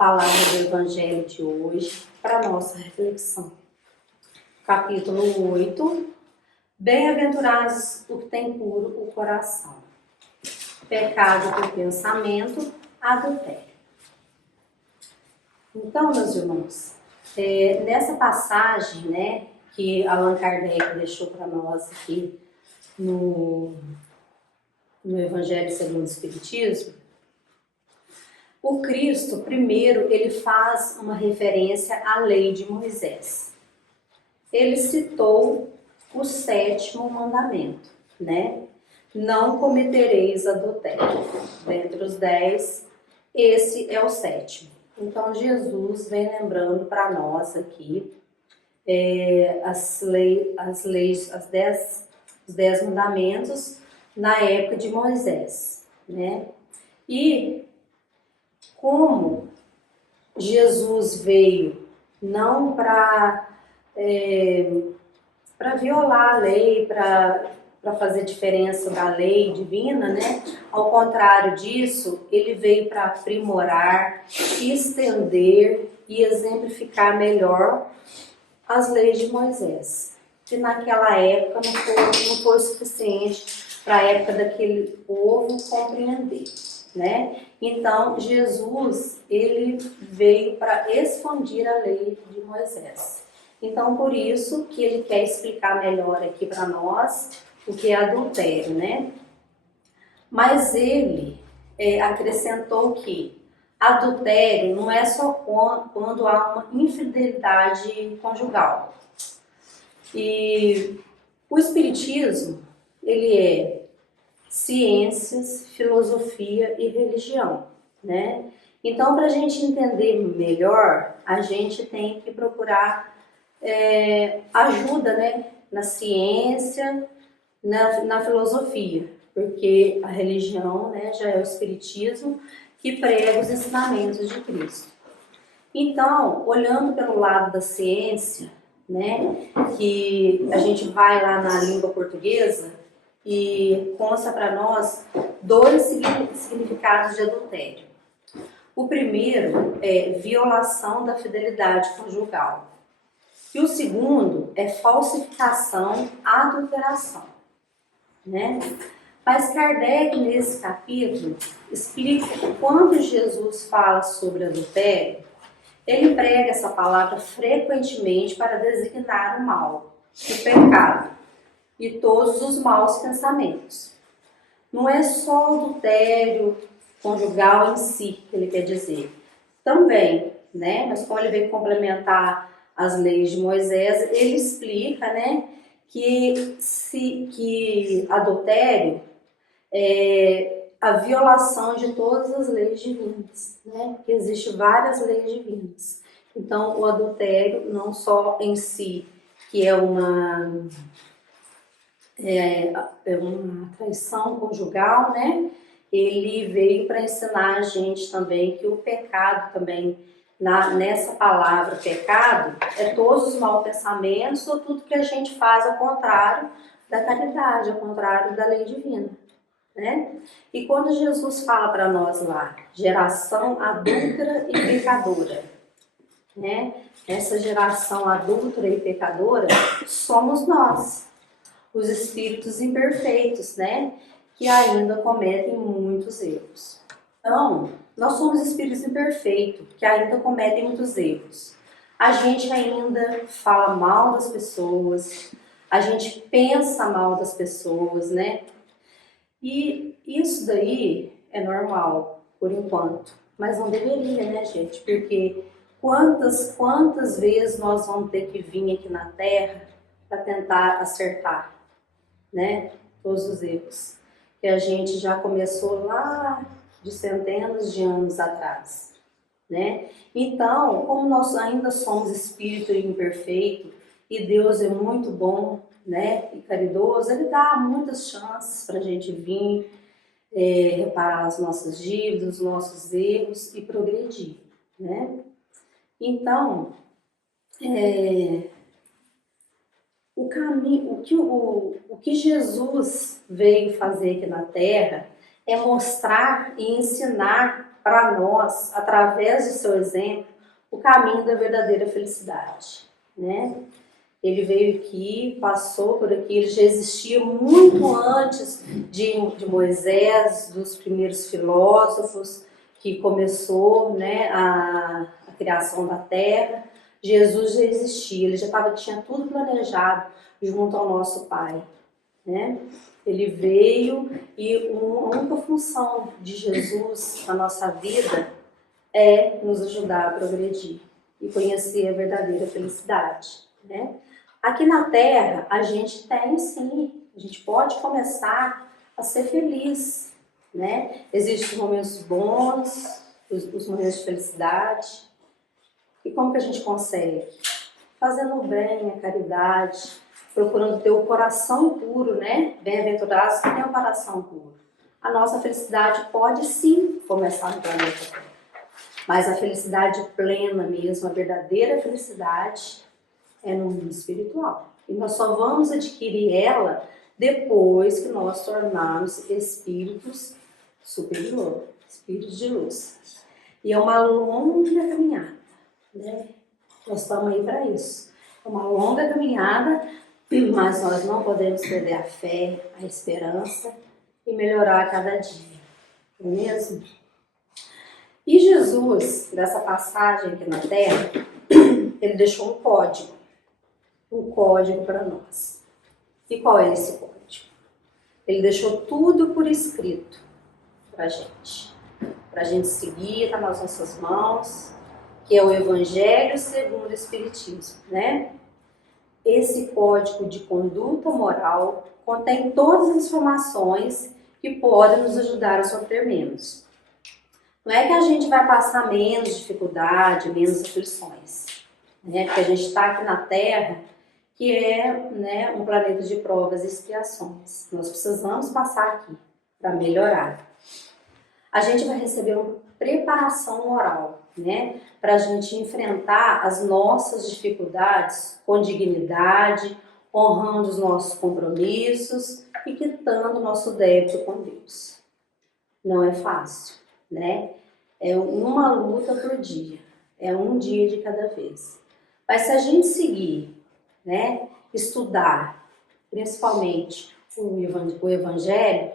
palavra do Evangelho de hoje para nossa reflexão. Capítulo 8. Bem-aventurados os que têm puro o coração. Pecado por pensamento, adultério. Então, meus irmãos, nessa passagem, né, que Allan Kardec deixou para nós aqui no Evangelho segundo o Espiritismo, o Cristo, primeiro, ele faz uma referência à lei de Moisés. Ele citou o 7º mandamento, né? Não cometereis adultério. Dentre os 10, esse é o 7º. Então, Jesus vem lembrando para nós aqui os 10 mandamentos na época de Moisés, né? E como Jesus veio não para violar a lei, para fazer diferença da lei divina, né? Ao contrário disso, ele veio para aprimorar, estender e exemplificar melhor as leis de Moisés, que naquela época não foi suficiente para a época daquele povo compreender, né? Então, Jesus, ele veio para expandir a lei de Moisés. Então, por isso que ele quer explicar melhor aqui para nós o que é adultério, né? Mas ele acrescentou que adultério não é só quando há uma infidelidade conjugal. E o Espiritismo, ele é ciências, filosofia e religião, né? Então, para a gente entender melhor, a gente tem que procurar ajuda, né? Na ciência, na filosofia, porque a religião, né, já é o Espiritismo que prega os ensinamentos de Cristo. Então, olhando pelo lado da ciência, né, que a gente vai lá na língua portuguesa e consta para nós 2 significados de adultério. O primeiro é violação da fidelidade conjugal. E o segundo é falsificação, adulteração, né? Mas Kardec, nesse capítulo, explica que quando Jesus fala sobre adultério, ele prega essa palavra frequentemente para designar o mal, o pecado e todos os maus pensamentos. Não é só o adultério conjugal em si que ele quer dizer. Também, né? Mas como ele veio complementar as leis de Moisés, ele explica, né, que adultério é a violação de todas as leis divinas, né? Porque existem várias leis divinas. Então, o adultério, não só em si, que é uma traição conjugal, né? Ele veio para ensinar a gente também que o pecado também, nessa palavra pecado, é todos os maus pensamentos ou tudo que a gente faz ao contrário da caridade, ao contrário da lei divina, né? E quando Jesus fala para nós lá, geração adúltera e pecadora, né? Essa geração adúltera e pecadora somos nós, os espíritos imperfeitos, né? Que ainda cometem muitos erros. Então, nós somos espíritos imperfeitos, que ainda cometem muitos erros. A gente ainda fala mal das pessoas, a gente pensa mal das pessoas, né? E isso daí é normal, por enquanto. Mas não deveria, né, gente? Porque quantas vezes nós vamos ter que vir aqui na Terra para tentar acertar, né? Todos os erros que a gente já começou lá de centenas de anos atrás, né? Então, como nós ainda somos espírito imperfeito e Deus é muito bom, né, e caridoso, Ele dá muitas chances para a gente vir reparar as nossas dívidas, os nossos erros e progredir, né? Então, o que Jesus veio fazer aqui na Terra é mostrar e ensinar para nós, através de seu exemplo, o caminho da verdadeira felicidade, né? Ele veio aqui, passou por aqui, ele já existia muito antes de Moisés, dos primeiros filósofos, que começou, né, a criação da terra. Jesus já existia, ele já tinha tudo planejado junto ao nosso Pai, né? Ele veio e a única função de Jesus na nossa vida é nos ajudar a progredir e conhecer a verdadeira felicidade, né? Aqui na Terra, a gente tem sim, a gente pode começar a ser feliz, né? Existem momentos bons, os momentos de felicidade. E como que a gente consegue? Fazendo o bem, a caridade, procurando ter o coração puro, né? Bem-aventurados que têm o coração puro. A nossa felicidade pode sim começar no planeta Terra. Mas a felicidade plena mesmo, a verdadeira felicidade, é no mundo espiritual. E nós só vamos adquirir ela depois que nós tornarmos espíritos superiores, espíritos de luz. E é uma longa caminhada, né? Nós estamos aí para isso. É uma longa caminhada, mas nós não podemos perder a fé, a esperança e melhorar a cada dia. Não é mesmo? E Jesus, nessa passagem aqui na Terra, ele deixou um código para nós. E qual é esse código? Ele deixou tudo por escrito para a gente seguir, está nas nossas mãos, que é o Evangelho segundo o Espiritismo, né? Esse código de conduta moral contém todas as informações que podem nos ajudar a sofrer menos. Não é que a gente vai passar menos dificuldade, menos aflições, né? Porque a gente está aqui na Terra, que é, né, um planeta de provas e expiações. Nós precisamos passar aqui para melhorar. A gente vai receber uma preparação moral, né, para a gente enfrentar as nossas dificuldades com dignidade, honrando os nossos compromissos e quitando o nosso débito com Deus. Não é fácil, né? É uma luta por dia, é um dia de cada vez. Mas se a gente seguir, né, estudar, principalmente o Evangelho,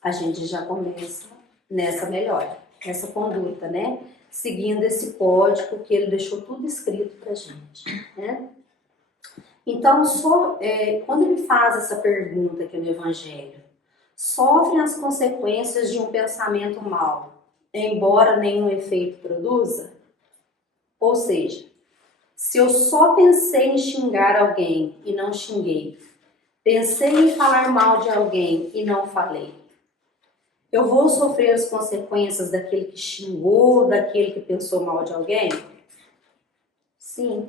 a gente já começa nessa melhora, nessa conduta, né? Seguindo esse código que ele deixou tudo escrito pra gente, né? Então, quando ele faz essa pergunta aqui no Evangelho, sofrem as consequências de um pensamento mau, embora nenhum efeito produza? Ou seja, se eu só pensei em xingar alguém e não xinguei, pensei em falar mal de alguém e não falei, eu vou sofrer as consequências daquele que xingou, daquele que pensou mal de alguém? Sim,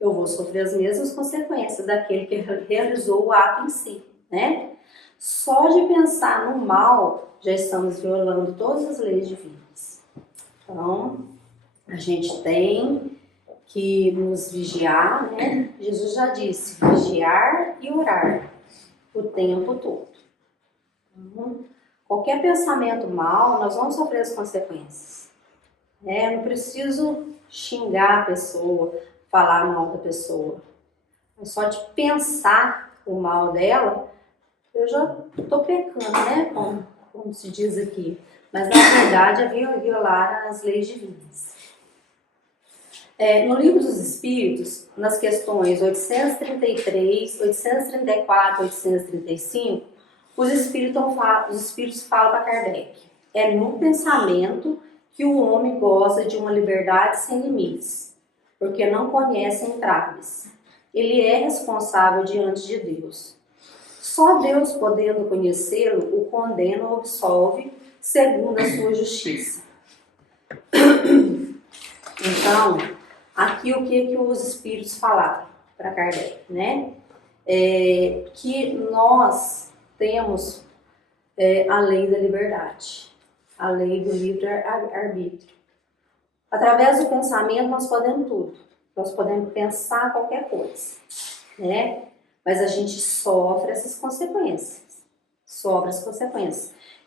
eu vou sofrer as mesmas consequências daquele que realizou o ato em si, né? Só de pensar no mal, já estamos violando todas as leis divinas. Então, a gente tem que nos vigiar, né? Jesus já disse, vigiar e orar o tempo todo. Então, qualquer pensamento mal, nós vamos sofrer as consequências. Não preciso xingar a pessoa, falar mal da pessoa. Mas só de pensar o mal dela, eu já estou pecando, né? Como se diz aqui. Mas na verdade é violar as leis divinas. No Livro dos Espíritos, nas questões 833, 834, 835, os espíritos falam para Kardec. É no pensamento que o homem goza de uma liberdade sem limites, porque não conhece entraves. Ele é responsável diante de Deus. Só Deus, podendo conhecê-lo, o condena ou absolve segundo a sua justiça. Então, aqui o que os espíritos falaram para Kardec, né? Que nós temos a lei da liberdade, a lei do livre-arbítrio. Através do pensamento nós podemos tudo, nós podemos pensar qualquer coisa, né? Mas a gente sofre essas consequências,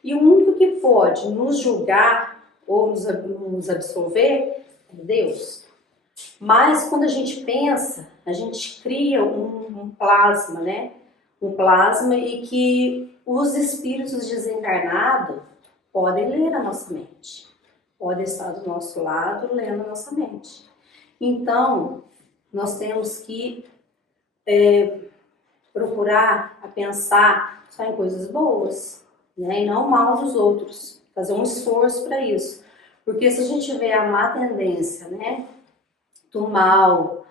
E o único que quem pode nos julgar ou nos absolver é Deus. Mas quando a gente pensa, a gente cria um plasma, né? Um plasma e que os espíritos desencarnados podem ler a nossa mente. Podem estar do nosso lado lendo a nossa mente. Então, nós temos que procurar a pensar só em coisas boas, né? E não mal dos outros. Fazer um esforço para isso. Porque se a gente vê a má tendência, né? Do mal,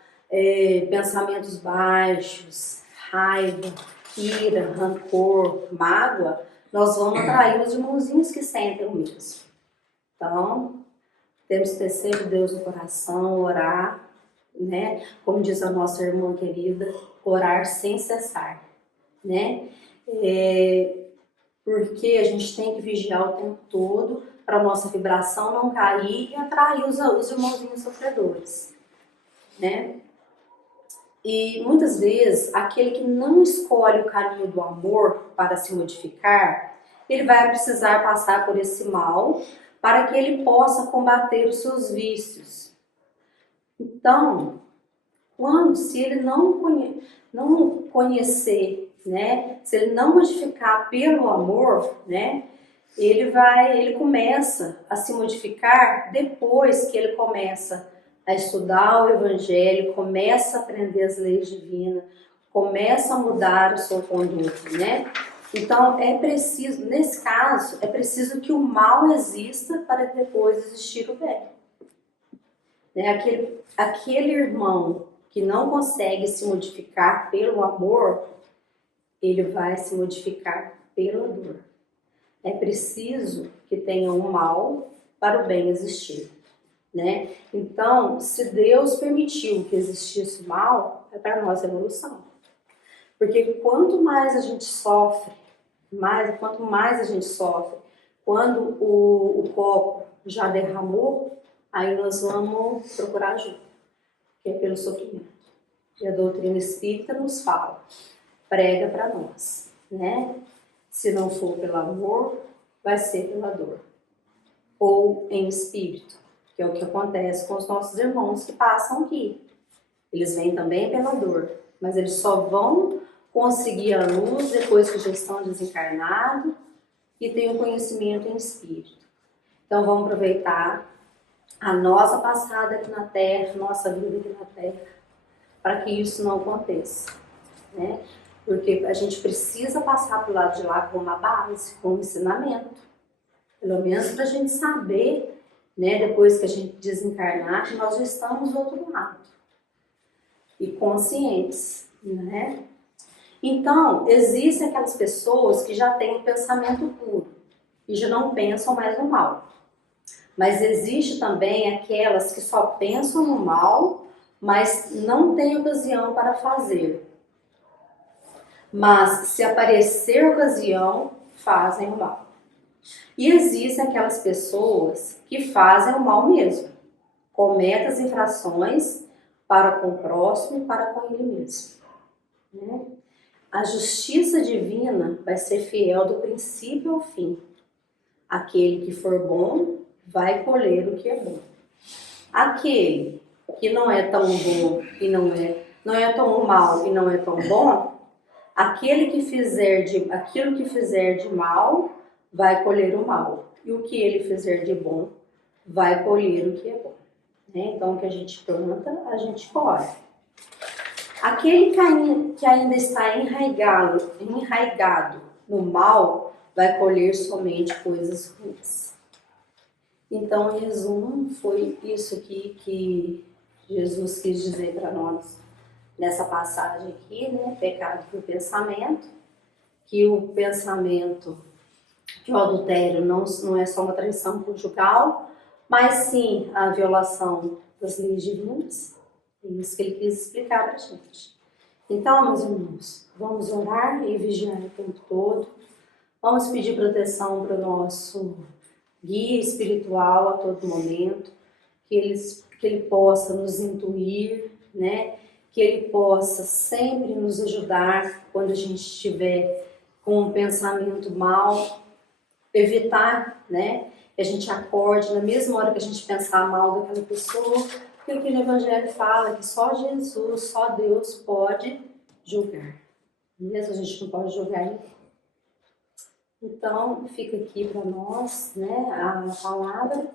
pensamentos baixos, raiva, ira, rancor, mágoa, nós vamos atrair os irmãozinhos que sentem o mesmo. Então, temos que ter sempre Deus no coração, orar, né? Como diz a nossa irmã querida, orar sem cessar, né? Porque a gente tem que vigiar o tempo todo para a nossa vibração não cair e atrair os irmãozinhos sofredores, né? E muitas vezes, aquele que não escolhe o caminho do amor para se modificar, ele vai precisar passar por esse mal para que ele possa combater os seus vícios. Então, se ele não conhecer, né, se ele não modificar pelo amor, né, ele começa a se modificar depois que ele começa a estudar o Evangelho, começa a aprender as leis divinas, começa a mudar a sua conduta, né? Então, é preciso, nesse caso, é preciso que o mal exista para depois existir o bem. Né? Aquele irmão que não consegue se modificar pelo amor, ele vai se modificar pela dor. É preciso que tenha um mal para o bem existir. Né? Então, se Deus permitiu que existisse o mal, é para a nossa evolução. Porque quanto mais a gente sofre, quanto mais a gente sofre, quando o copo já derramou, aí nós vamos procurar ajuda, que é pelo sofrimento. E a doutrina espírita nos fala, prega para nós, né? Se não for pelo amor, vai ser pela dor. Ou em espírito, que é o que acontece com os nossos irmãos que passam aqui. Eles vêm também pela dor, mas eles só vão conseguir a luz depois que já estão desencarnados e têm o conhecimento em espírito. Então vamos aproveitar a nossa passada aqui na Terra, nossa vida aqui na Terra, para que isso não aconteça, né? Porque a gente precisa passar para o lado de lá com uma base, com um ensinamento, pelo menos para a gente saber, né, depois que a gente desencarnar, que nós já estamos do outro lado e conscientes, né? Então, existem aquelas pessoas que já têm um pensamento puro e já não pensam mais no mal. Mas existe também aquelas que só pensam no mal, mas não têm ocasião para fazer. Mas, se aparecer ocasião, fazem o mal. E existem aquelas pessoas que fazem o mal mesmo. Cometem as infrações para com o próximo e para com ele mesmo. Né? A justiça divina vai ser fiel do princípio ao fim. Aquele que for bom vai colher o que é bom. Aquele que não é tão bom e não é tão mal e não é tão bom, aquilo que fizer de mal vai colher o mal. E o que ele fizer de bom vai colher o que é bom. Né? Então, o que a gente planta, a gente colhe. Aquele que ainda está enraigado no mal, vai colher somente coisas ruins. Então, em resumo, foi isso que Jesus quis dizer para nós nessa passagem aqui, né? Pecado por pensamento, que o pensamento, que o adultério não é só uma traição conjugal, mas sim a violação das leis divinas. É isso que ele quis explicar para a gente. Então, meus irmãos, vamos orar e vigiar o tempo todo. Vamos pedir proteção para o nosso guia espiritual a todo momento, que ele possa nos intuir, né? Que ele possa sempre nos ajudar quando a gente estiver com um pensamento mau, evitar, né, que a gente acorde na mesma hora que a gente pensar mal daquela pessoa, porque aqui no Evangelho fala que só Jesus, só Deus pode julgar. Mesmo a gente não pode julgar ninguém. Então, fica aqui para nós, né, a palavra.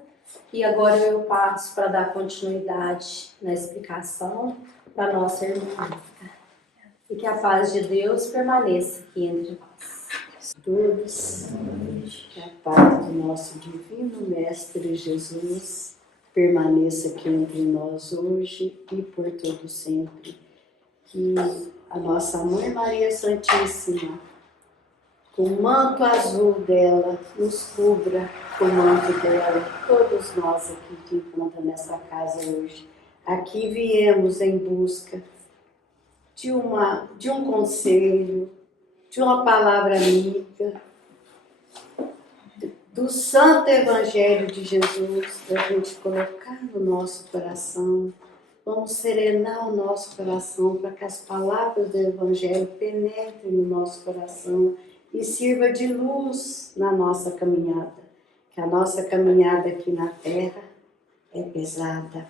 E agora eu passo para dar continuidade na explicação para a nossa irmã. E que a paz de Deus permaneça aqui entre nós. Todos, que a paz do nosso divino Mestre Jesus permaneça aqui entre nós hoje e por todo sempre. Que a nossa Mãe Maria Santíssima, com o manto azul dela, nos cubra com o manto dela, todos nós aqui que encontram nessa casa hoje. Aqui viemos em busca de um conselho, de uma palavra amiga, do Santo Evangelho de Jesus, para a gente colocar no nosso coração. Vamos serenar o nosso coração para que as palavras do Evangelho penetrem no nosso coração e sirva de luz na nossa caminhada. Que a nossa caminhada aqui na Terra é pesada.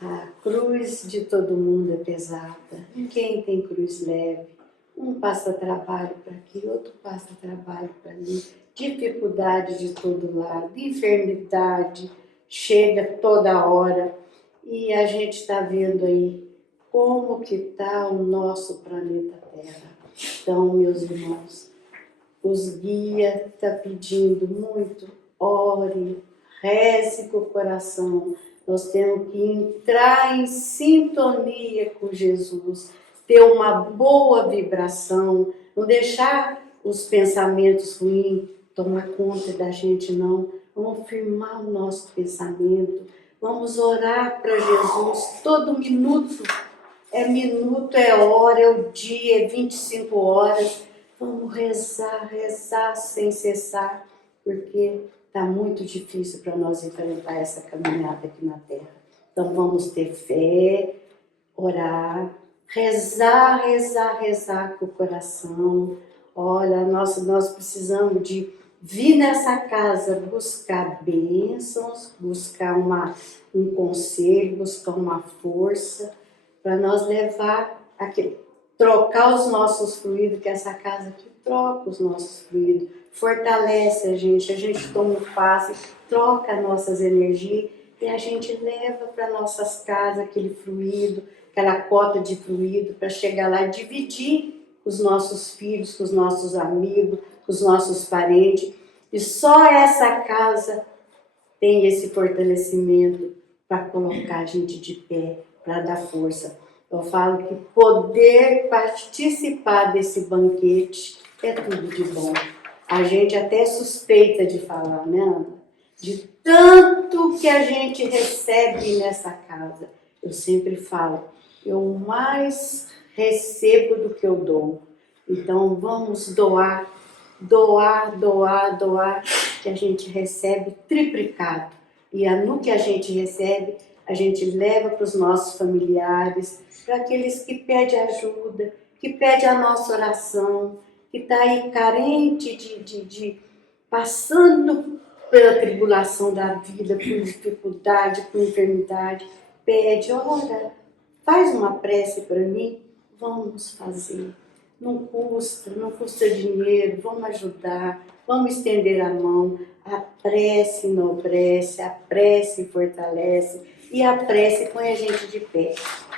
A cruz de todo mundo é pesada. Ninguém tem cruz leve. Um passa trabalho para aqui, outro passa trabalho para ali. Dificuldade de todo lado, enfermidade chega toda hora. E a gente está vendo aí como que está o nosso planeta Terra. Então, meus irmãos, os guias estão pedindo muito, ore, reze com o coração. Nós temos que entrar em sintonia com Jesus, ter uma boa vibração, não deixar os pensamentos ruins tomar conta da gente, não. Vamos firmar o nosso pensamento, vamos orar para Jesus todo minuto. É hora, é o dia, é 25 horas. Vamos rezar, rezar sem cessar, porque está muito difícil para nós enfrentar essa caminhada aqui na Terra. Então vamos ter fé, orar, rezar, rezar, rezar com o coração. Olha, nós precisamos de vir nessa casa buscar bênçãos, buscar um conselho, buscar uma força, para nós levar trocar os nossos fluidos, que essa casa aqui troca os nossos fluidos, fortalece a gente toma um passe, troca as nossas energias e a gente leva para nossas casas aquele fluido, aquela cota de fluido para chegar lá e dividir com os nossos filhos, com os nossos amigos, com os nossos parentes. E só essa casa tem esse fortalecimento para colocar a gente de pé, para dar força. Eu falo que poder participar desse banquete é tudo de bom. A gente até suspeita de falar, né, Ana? De tanto que a gente recebe nessa casa. Eu sempre falo, eu mais recebo do que eu dou. Então vamos doar, que a gente recebe triplicado. E no que a gente recebe, a gente leva para os nossos familiares, para aqueles que pedem ajuda, que pedem a nossa oração, que está aí carente passando pela tribulação da vida, por dificuldade, por enfermidade. Pede, ora, faz uma prece para mim, vamos fazer. Não custa dinheiro, vamos ajudar, vamos estender a mão. A prece enobrece, a prece fortalece e a prece põe a gente de pé.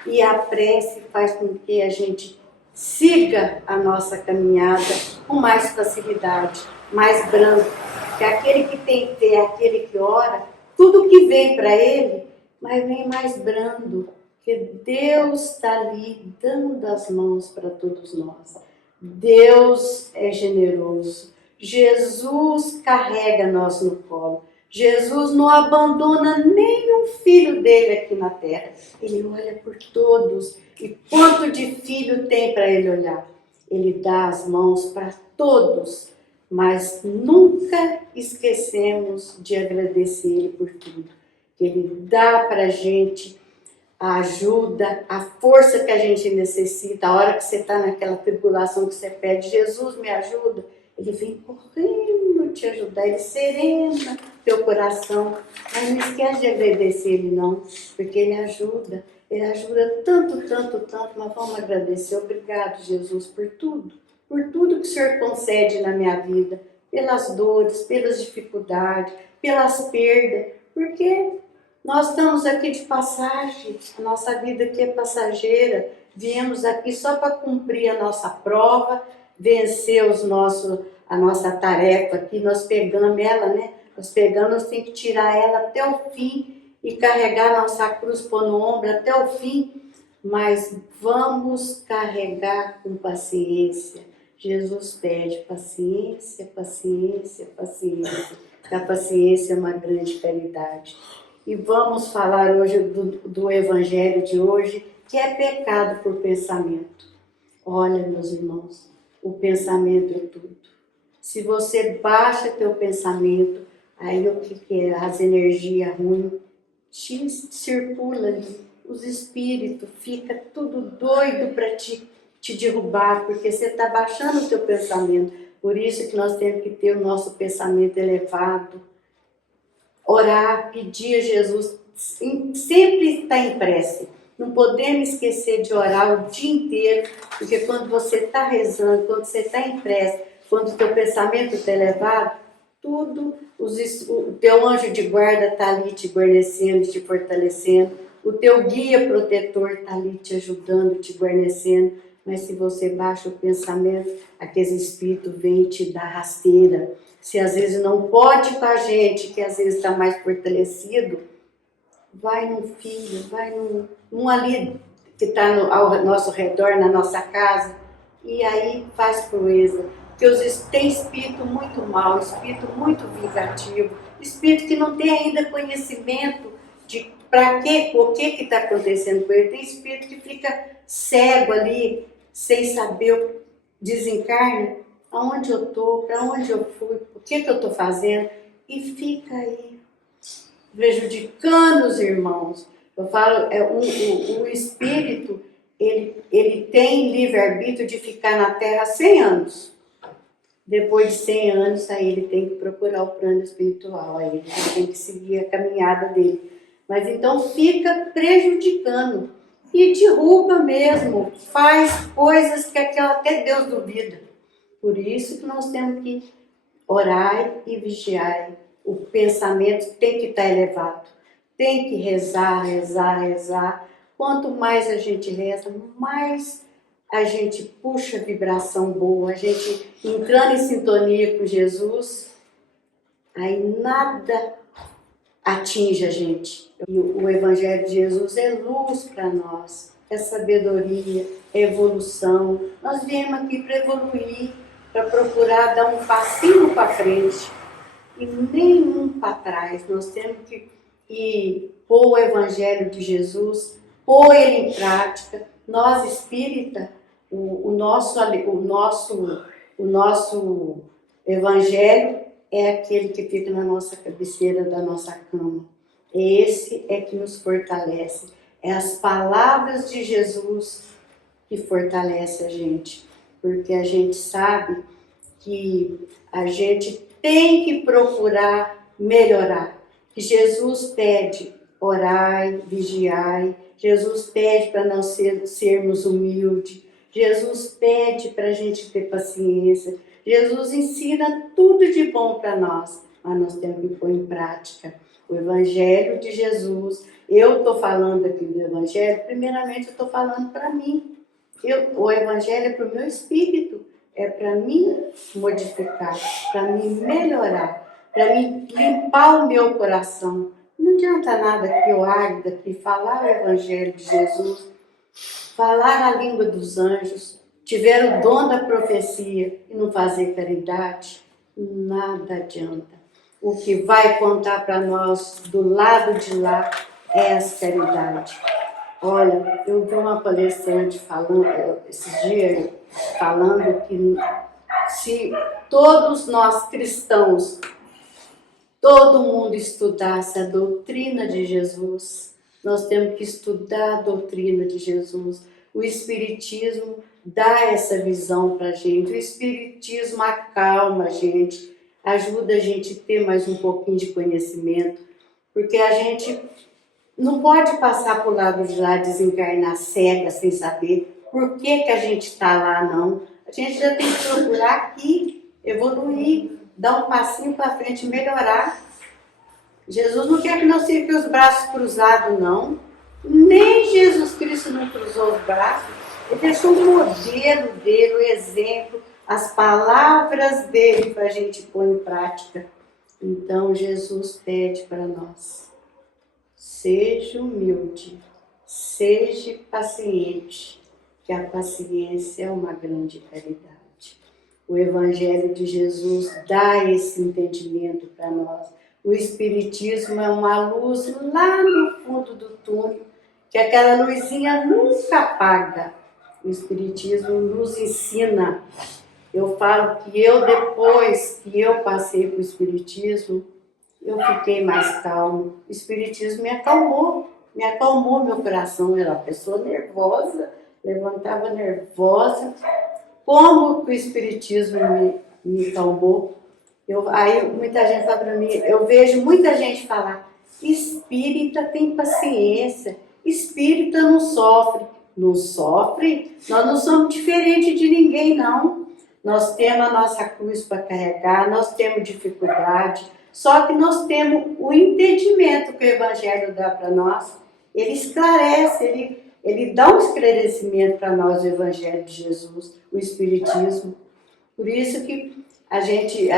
E a prece faz com que a gente siga a nossa caminhada com mais facilidade, mais brando. Porque aquele que tem fé, aquele que ora, tudo que vem para ele, mas vem mais brando. Porque Deus está ali dando as mãos para todos nós. Deus é generoso. Jesus carrega nós no colo. Jesus não abandona nenhum filho dele aqui na terra. Ele olha por todos. E quanto de filho tem para ele olhar? Ele dá as mãos para todos. Mas nunca esquecemos de agradecer ele por tudo. Ele dá para a gente a ajuda, a força que a gente necessita. A hora que você está naquela tribulação que você pede, Jesus me ajuda, ele vem correndo muito te ajudar. Ele serena teu coração. Mas não esquece de agradecer Ele não, porque Ele ajuda. Ele ajuda tanto, tanto, tanto. Mas vamos agradecer. Obrigado, Jesus, por tudo. Por tudo que o Senhor concede na minha vida. Pelas dores, pelas dificuldades, pelas perdas. Porque nós estamos aqui de passagem. A nossa vida aqui é passageira. Viemos aqui só para cumprir a nossa prova, vencer a nossa tarefa aqui. Nós pegamos ela, né? Nós temos que tirar ela até o fim e carregar a nossa cruz, pôr no ombro até o fim. Mas vamos carregar com paciência. Jesus pede paciência, paciência, paciência. A paciência é uma grande caridade. E vamos falar hoje do Evangelho de hoje, que é pecado por pensamento. Olha, meus irmãos, o pensamento é tudo. Se você baixa teu pensamento, aí o que é? As energias ruins circulam ali. Os espíritos ficam tudo doido para te derrubar, porque você está baixando o teu pensamento. Por isso que nós temos que ter o nosso pensamento elevado. Orar, pedir a Jesus, sempre estar em prece. Não podemos esquecer de orar o dia inteiro, porque quando você está rezando, quando você está em prece, quando o teu pensamento está elevado, tudo, o teu anjo de guarda está ali te guarnecendo, te fortalecendo, o teu guia protetor está ali te ajudando, te guarnecendo, mas se você baixa o pensamento, aquele espírito vem te dar rasteira. Se às vezes não pode com a gente, que às vezes está mais fortalecido, vai num filho, vai num ali que está ao nosso redor, na nossa casa, e aí faz proeza. Porque tem espírito muito mau, espírito muito vingativo, espírito que não tem ainda conhecimento de para quê, o que está acontecendo com ele. Tem espírito que fica cego ali, sem saber, desencarna. Aonde eu estou, para onde eu fui, o que eu estou fazendo, e fica aí, prejudicando os irmãos. Eu falo, o espírito, ele tem livre-arbítrio de ficar na Terra 100 anos. Depois de 100 anos, aí ele tem que procurar o plano espiritual, aí ele tem que seguir a caminhada dele. Mas então fica prejudicando e derruba mesmo, faz coisas que até Deus duvida. Por isso que nós temos que orar e vigiar. O pensamento tem que estar elevado. Tem que rezar, rezar, rezar. Quanto mais a gente reza, mais a gente puxa vibração boa. A gente entrando em sintonia com Jesus, aí nada atinge a gente. E o Evangelho de Jesus é luz para nós. É sabedoria, é evolução. Nós viemos aqui para evoluir, para procurar dar um passinho para frente e nenhum para trás. Nós temos que pôr o Evangelho de Jesus, pôr ele em prática. Nós espírita, o nosso Evangelho é aquele que fica na nossa cabeceira da nossa cama. Esse é que nos fortalece. É as palavras de Jesus que fortalece a gente. Porque a gente sabe que a gente tem que procurar melhorar. Que Jesus pede, orai, vigiai. Jesus pede para não sermos humildes. Jesus pede para a gente ter paciência. Jesus ensina tudo de bom para nós, mas nós temos que pôr em prática. O Evangelho de Jesus, eu estou falando aqui do Evangelho, primeiramente eu estou falando para mim. O Evangelho é para o meu espírito, é para mim modificar, para mim melhorar, para mim limpar o meu coração. Não adianta nada que eu arde aqui, falar o Evangelho de Jesus, falar a língua dos anjos, tiver o dom da profecia e não fazer caridade, nada adianta. O que vai contar para nós do lado de lá é a caridade. Olha, eu vi uma palestrante falando, esses dias, falando que se todos nós cristãos, todo mundo estudasse a doutrina de Jesus, nós temos que estudar a doutrina de Jesus. O Espiritismo dá essa visão para a gente, o Espiritismo acalma a gente. ajuda a gente a ter mais um pouquinho de conhecimento, porque a gente não pode passar por lado de lá, desencarnar cega, sem saber por que a gente está lá, não. A gente já tem que procurar aqui, evoluir, dar um passinho para frente, melhorar. Jesus não quer que nós fiquem os braços cruzados, não. Nem Jesus Cristo não cruzou os braços. Ele deixou o modelo dele, o exemplo, as palavras dele para a gente pôr em prática. Então, Jesus pede para nós: seja humilde, seja paciente, que a paciência é uma grande caridade. O Evangelho de Jesus dá esse entendimento para nós. O Espiritismo é uma luz lá no fundo do túnel, que aquela luzinha nunca apaga. O Espiritismo nos ensina. Eu falo que depois que eu passei para o Espiritismo, eu fiquei mais calmo. O Espiritismo me acalmou meu coração. Eu era uma pessoa nervosa, levantava nervosa. Como que o Espiritismo me acalmou? Aí muita gente fala para mim, eu vejo muita gente falar: espírita tem paciência, espírita não sofre. Não sofre? Nós não somos diferentes de ninguém, não. Nós temos a nossa cruz para carregar, nós temos dificuldade, só que nós temos o entendimento que o Evangelho dá para nós. Ele esclarece, ele dá um esclarecimento para nós, o Evangelho de Jesus, o Espiritismo. Por isso que a gente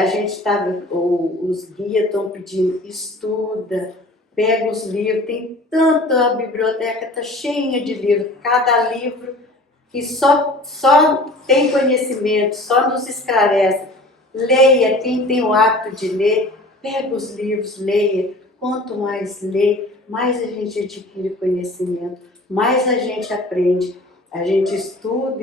os guias estão pedindo: estuda, pega os livros, tem tanta, a biblioteca está cheia de livros, cada livro que só tem conhecimento, só nos esclarece. Leia, quem tem o hábito de ler, pega os livros, leia. Quanto mais lê, mais a gente adquire conhecimento, mais a gente aprende. A gente estuda,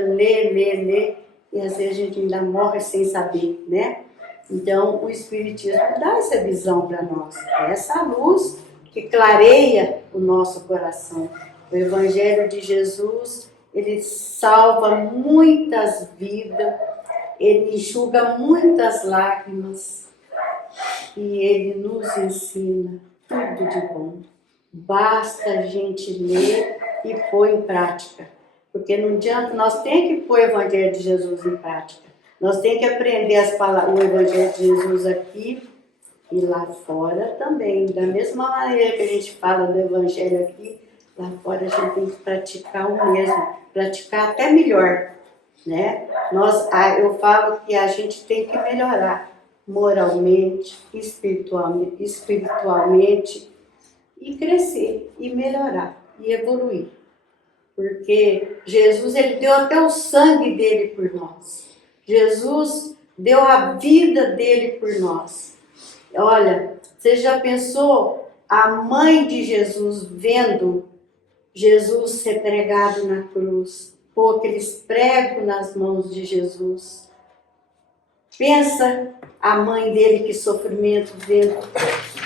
lê, e às vezes a gente ainda morre sem saber, né? Então, o Espiritismo dá essa visão para nós, essa luz que clareia o nosso coração. O Evangelho de Jesus, ele salva muitas vidas, ele enxuga muitas lágrimas e ele nos ensina tudo de bom. Basta a gente ler e pôr em prática, porque não adianta, nós temos que pôr o Evangelho de Jesus em prática. Nós temos que aprender as palavras, o Evangelho de Jesus aqui e lá fora também. Da mesma maneira que a gente fala do Evangelho aqui, lá fora a gente tem que praticar o mesmo, praticar até melhor, né? Eu falo que a gente tem que melhorar moralmente, espiritualmente e crescer, e melhorar, e evoluir. Porque Jesus, ele deu até o sangue dele por nós. Jesus deu a vida dele por nós. Olha, você já pensou a mãe de Jesus vendo Jesus ser pregado na cruz, pôr aqueles pregos nas mãos de Jesus? Pensa a mãe dele, que sofrimento, vendo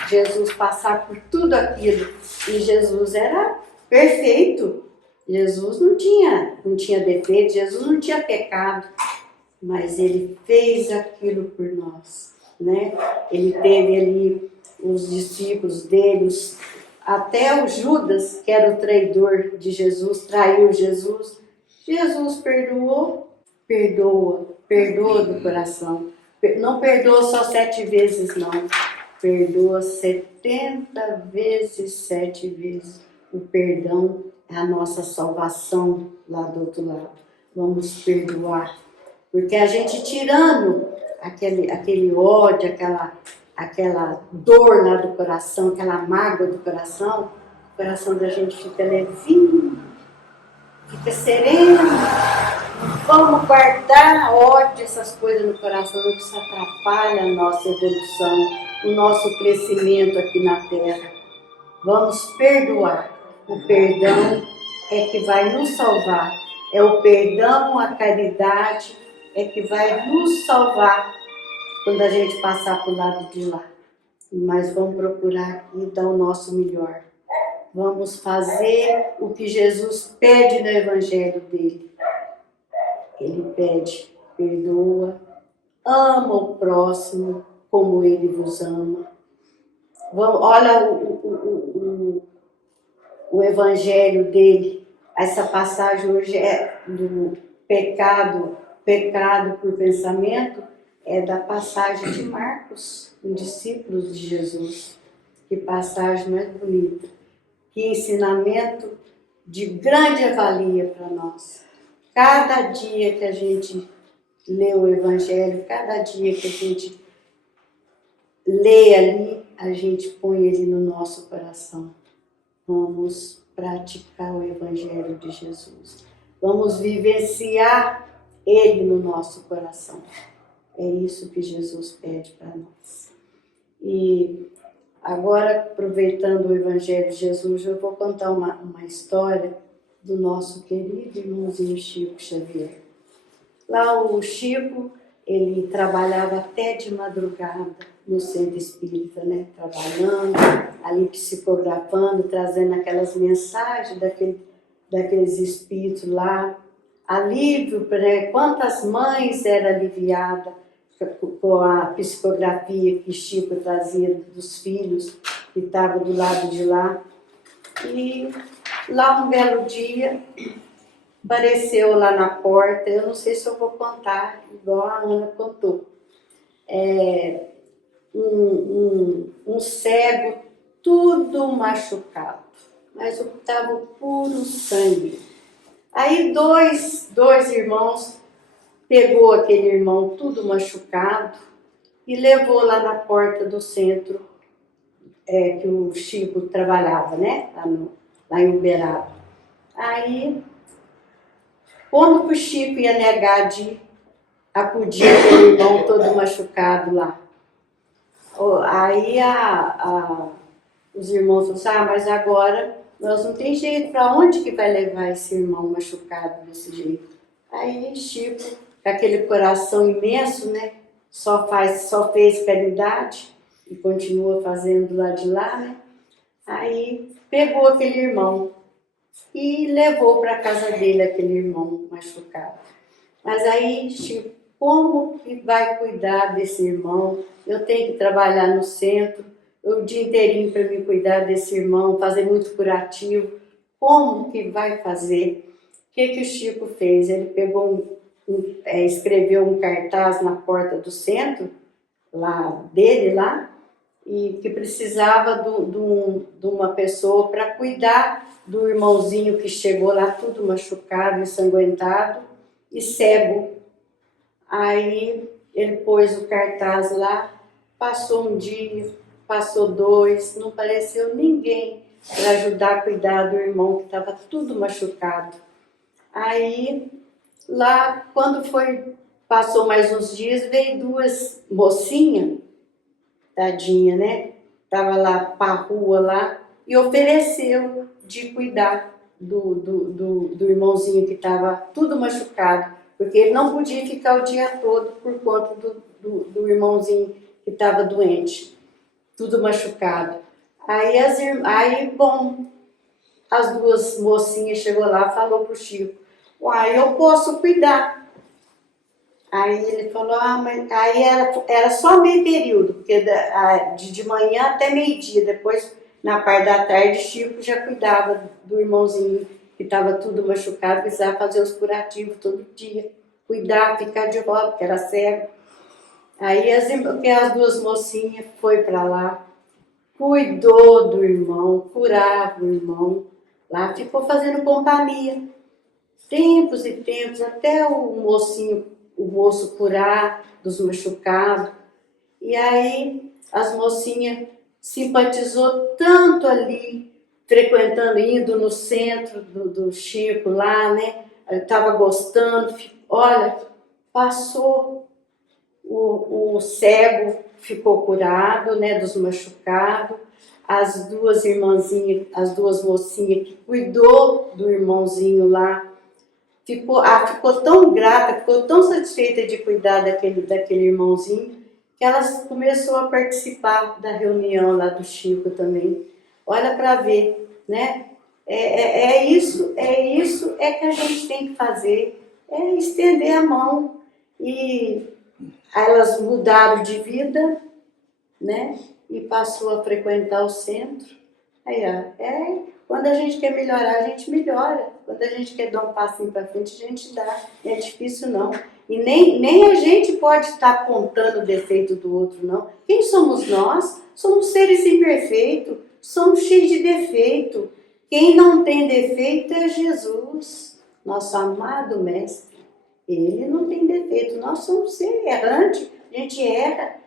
Jesus passar por tudo aquilo. E Jesus era perfeito. Jesus não tinha defeito, Jesus não tinha pecado, mas ele fez aquilo por nós, né? Ele teve ali os discípulos dele, até o Judas, que era o traidor de Jesus, traiu Jesus. Jesus perdoou, perdoa do coração. Não perdoa só 7 vezes, não. Perdoa 70 vezes, 7 vezes. O perdão é a nossa salvação lá do outro lado. Vamos perdoar. Porque a gente tirando aquele ódio, aquela dor lá do coração, aquela mágoa do coração, o coração da gente fica levinho, fica sereno. Vamos guardar ódio, essas coisas no coração, que isso atrapalha a nossa evolução, o nosso crescimento aqui na Terra. Vamos perdoar. O perdão é que vai nos salvar. É o perdão, a caridade é que vai nos salvar quando a gente passar para o lado de lá. Mas vamos procurar aqui dar o nosso melhor. Vamos fazer o que Jesus pede no Evangelho dele. Ele pede: perdoa, ama o próximo como ele vos ama. Olha o evangelho dele. Essa passagem hoje é do pecado por pensamento, é da passagem de Marcos, um discípulo de Jesus. Que passagem mais bonita. Que ensinamento de grande valia para nós. Cada dia que a gente lê o evangelho, cada dia que a gente lê ali, a gente põe ele no nosso coração. Vamos praticar o Evangelho de Jesus. Vamos vivenciar ele no nosso coração. É isso que Jesus pede para nós. E agora, aproveitando o Evangelho de Jesus, eu vou contar uma história do nosso querido irmãozinho Chico Xavier. Lá o Chico, ele trabalhava até de madrugada no centro espírita, né? Trabalhando, ali psicografando, trazendo aquelas mensagens daqueles espíritos lá. Alívio, né? Quantas mães eram aliviadas com a psicografia que Chico trazia dos filhos que estavam do lado de lá. E lá um belo dia, apareceu lá na porta, eu não sei se eu vou contar igual a Ana contou. Um cego, tudo machucado, mas estava puro sangue. Aí dois irmãos pegou aquele irmão tudo machucado e levou lá na porta do centro que o Chico trabalhava, né? Lá em Uberaba. Aí, quando o Chico ia negar de acudir aquele irmão todo machucado lá, aí os irmãos falaram assim, mas agora nós não tem jeito, para onde que vai levar esse irmão machucado desse jeito? Aí Chico, com aquele coração imenso, né, só fez caridade e continua fazendo lá de lá, né? Aí pegou aquele irmão e levou para a casa dele aquele irmão machucado. Mas aí, Chico, como que vai cuidar desse irmão? Eu tenho que trabalhar no centro, o dia inteirinho para me cuidar desse irmão, fazer muito curativo. Como que vai fazer? O que o Chico fez? Ele pegou escreveu um cartaz na porta do centro, dele, e que precisava de uma pessoa para cuidar do irmãozinho que chegou lá tudo machucado, ensanguentado e cego. Aí ele pôs o cartaz lá, passou um dia, passou dois, não apareceu ninguém para ajudar a cuidar do irmão que estava tudo machucado. Aí, lá, quando passou mais uns dias, veio duas mocinhas, tadinha, né? Tava lá pra rua lá e ofereceu de cuidar do irmãozinho que estava tudo machucado, porque ele não podia ficar o dia todo por conta do irmãozinho que estava doente, tudo machucado. Aí as duas mocinhas chegou lá e falou pro Chico, uai, eu posso cuidar. Aí ele falou, mas aí era só meio período, porque de manhã até meio-dia, depois na parte da tarde Chico já cuidava do irmãozinho que estava tudo machucado, precisava fazer os curativos todo dia, cuidar, ficar de roda, porque era cego. Aí as duas mocinhas foi para lá, cuidou do irmão, curava o irmão, lá ficou fazendo companhia, tempos e tempos, até o moço curar dos machucados. E aí as mocinhas simpatizou tanto ali, frequentando, indo no centro do Chico lá, né? Estava gostando, olha, passou, o cego ficou curado, né, dos machucados. As duas irmãzinhas, as duas mocinhas que cuidou do irmãozinho lá, ficou tão grata, ficou tão satisfeita de cuidar daquele irmãozinho, que elas começou a participar da reunião lá do Chico também. Olha para ver, né? Isso que a gente tem que fazer, é estender a mão. E elas mudaram de vida, né? E passou a frequentar o centro. Aí, ó, quando a gente quer melhorar, a gente melhora. Quando a gente quer dar um passinho para frente, a gente dá. Não é difícil, não. E nem a gente pode estar apontando o defeito do outro, não. Quem somos nós? Somos seres imperfeitos, somos cheios de defeito. Quem não tem defeito é Jesus, nosso amado Mestre. Ele não tem defeito, nós somos seres errantes, a gente erra.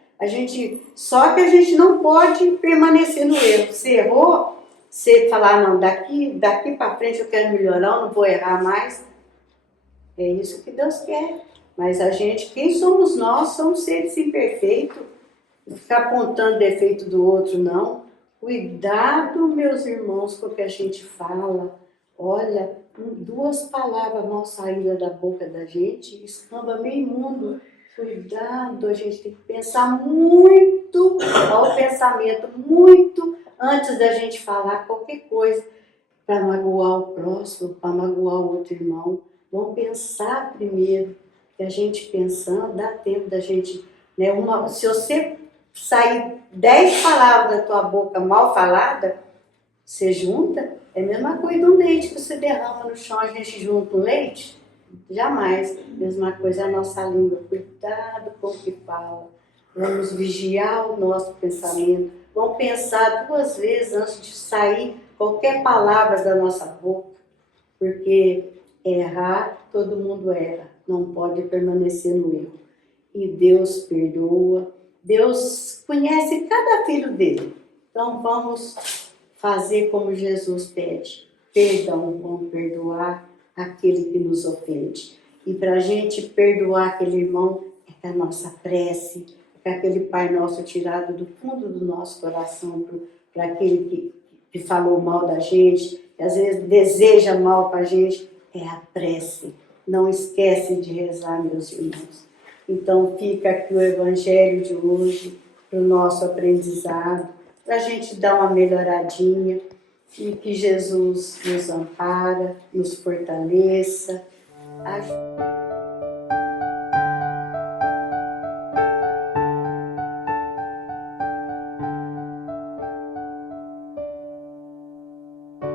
Só que a gente não pode permanecer no erro. Você errou, você falar, não, daqui para frente eu quero melhorar, eu não vou errar mais. É isso que Deus quer. Mas quem somos nós? Somos seres imperfeitos. Não ficar apontando defeito do outro, não. Cuidado, meus irmãos, com o que a gente fala. Olha, 2 palavras mal saídas da boca da gente, escamba meio mundo. Cuidado, a gente tem que pensar muito, ao pensamento, muito antes da gente falar qualquer coisa para magoar o próximo, para magoar o outro irmão. Vamos pensar primeiro, que a gente pensando, dá tempo da gente, né? Se você sair 10 palavras da tua boca mal falada, você junta, é a mesma coisa do leite que você derrama no chão, a gente junta o leite. Jamais. Mesma coisa a nossa língua. Cuidado com o que fala. Vamos vigiar o nosso pensamento. Vamos pensar 2 vezes antes de sair qualquer palavra da nossa boca. Porque errar, todo mundo erra. Não pode permanecer no erro. E Deus perdoa. Deus conhece cada filho dele. Então vamos fazer como Jesus pede. Perdão, vamos perdoar aquele que nos ofende. E para a gente perdoar aquele irmão, é com a nossa prece, é com aquele Pai Nosso tirado do fundo do nosso coração, para aquele que falou mal da gente, que às vezes deseja mal para a gente, é a prece. Não esquece de rezar, meus irmãos. Então fica aqui o Evangelho de hoje, para o nosso aprendizado, para a gente dar uma melhoradinha, e que Jesus nos ampara, nos fortaleça, ajude.